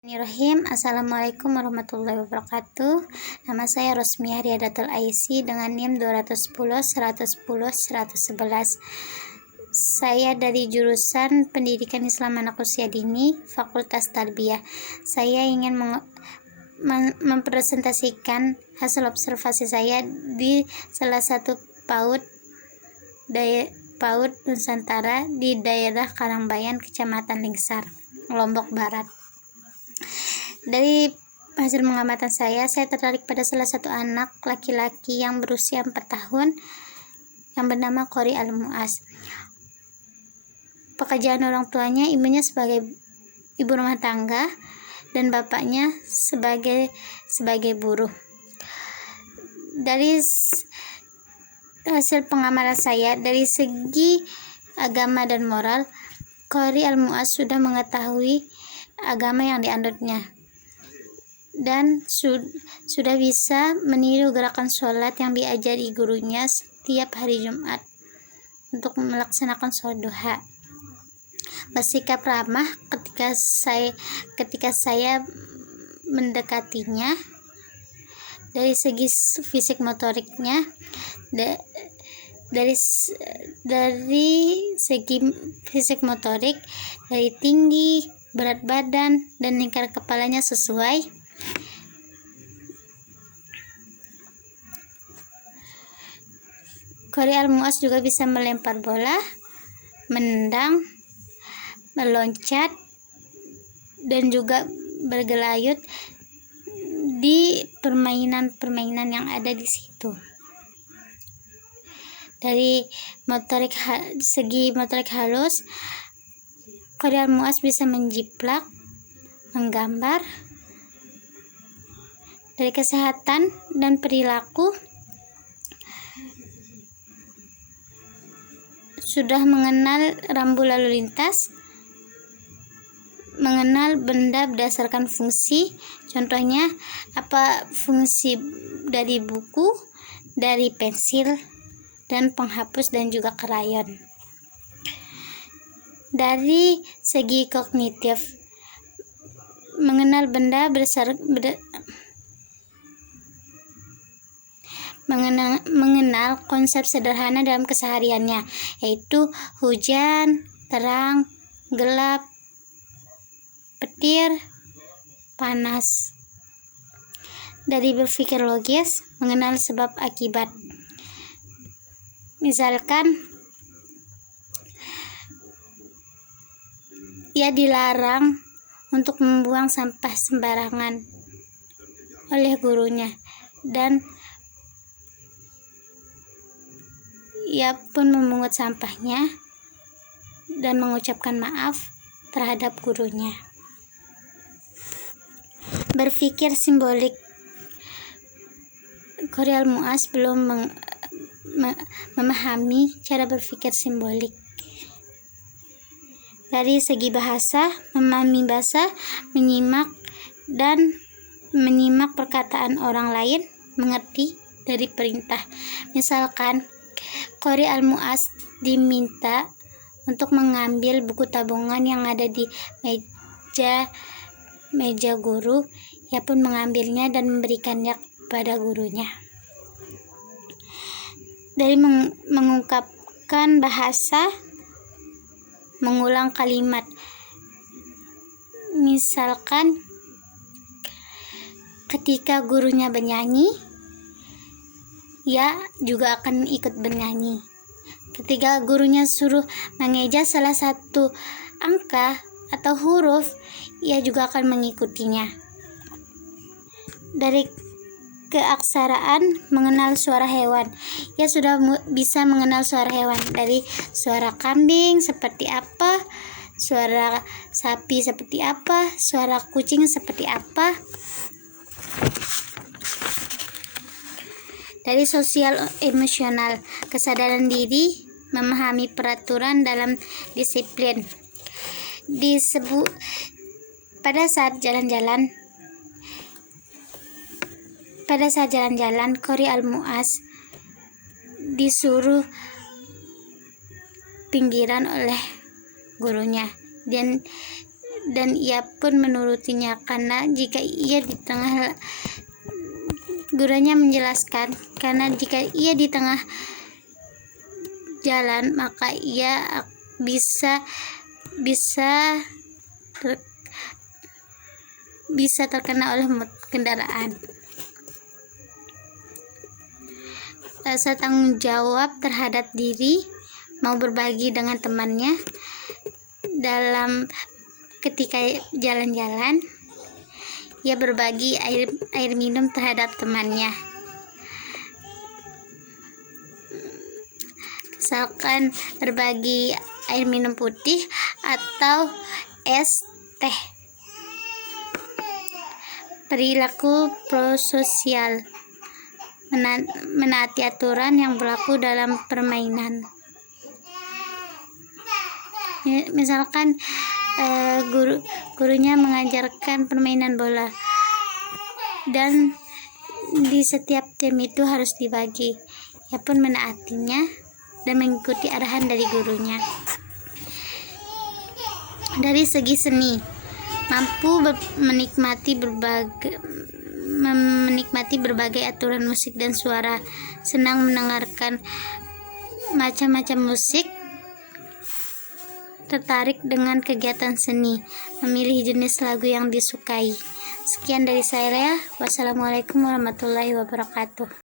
Bismillahirrahmanirrahim. Assalamualaikum warahmatullahi wabarakatuh. Nama saya Rosmiah Riyadatul Aisy dengan NIM 210 110 111. Saya dari jurusan Pendidikan Islam Anak Usia Dini, Fakultas Tarbiyah. Saya ingin mempresentasikan hasil observasi saya di salah satu PAUD Nusantara di daerah Karangbayan, Kecamatan Lingsar, Lombok Barat. Dari hasil pengamatan saya tertarik pada salah satu anak laki-laki yang berusia 4 tahun yang bernama Qori Al-Mu'az. Pekerjaan orang tuanya, ibunya sebagai ibu rumah tangga dan bapaknya sebagai buruh. Dari hasil pengamatan saya, dari segi agama dan moral, Qori Al-Mu'az sudah mengetahui agama yang dianutnya dan sudah bisa meniru gerakan sholat yang diajari gurunya setiap hari Jumat untuk melaksanakan sholat duha. Bersikap ramah ketika saya mendekatinya. Dari segi fisik motoriknya, dari segi fisik motorik, dari tinggi, berat badan, dan lingkar kepalanya sesuai. Qori Al-Mu'az juga bisa melempar bola, menendang, meloncat, dan juga bergelayut di permainan yang ada di situ. Dari segi motorik halus, Qori Al-Mu'az bisa menjiplak, menggambar. Dari kesehatan dan perilaku, sudah mengenal rambu lalu lintas, mengenal benda berdasarkan fungsi. Contohnya, apa fungsi dari buku, dari pensil, dan penghapus, dan juga krayon. Dari segi kognitif, mengenal benda mengenal konsep sederhana dalam kesehariannya, yaitu hujan, terang, gelap, petir, panas. Dari berpikir logis, mengenal sebab akibat. Misalkan, ia dilarang untuk membuang sampah sembarangan oleh gurunya, dan ia pun memungut sampahnya dan mengucapkan maaf terhadap gurunya. Berpikir simbolik, Qori Al-Mu'az belum memahami cara berpikir simbolik. Dari segi bahasa, memahami bahasa, menyimak perkataan orang lain, mengerti dari perintah. Misalkan, Qori Al-Mu'az diminta untuk mengambil buku tabungan yang ada di meja guru. Ia pun mengambilnya dan memberikannya kepada gurunya. Dari mengungkapkan bahasa, mengulang kalimat. Misalkan, ketika gurunya bernyanyi, ia juga akan ikut bernyanyi. Ketika gurunya suruh mengeja salah satu angka atau huruf, ia juga akan mengikutinya. Dari keaksaraan, mengenal suara hewan. Ia sudah bisa mengenal suara hewan, dari suara kambing seperti apa, suara sapi seperti apa, suara kucing seperti apa. Dari sosial emosional, kesadaran diri, memahami peraturan dalam disiplin. Pada saat jalan-jalan, Qori Al-Mu'az disuruh pinggiran oleh gurunya, dan dan ia pun menurutinya, karena jika ia di tengah gurunya menjelaskan, karena jika ia di tengah jalan maka ia bisa terkena oleh kendaraan. Rasa tanggung jawab terhadap diri, mau berbagi dengan temannya dalam ketika jalan-jalan, ia berbagi air minum terhadap temannya. Misalkan berbagi air minum putih atau es teh. Perilaku prososial, menaati aturan yang berlaku dalam permainan. Misalkan gurunya mengajarkan permainan bola, dan di setiap tim itu harus dibagi. Ia pun menaatinya dan mengikuti arahan dari gurunya. Dari segi seni, mampu menikmati berbagai aturan musik dan suara, senang mendengarkan macam-macam musik, tertarik dengan kegiatan seni, memilih jenis lagu yang disukai. Sekian dari saya. Wassalamualaikum warahmatullahi wabarakatuh.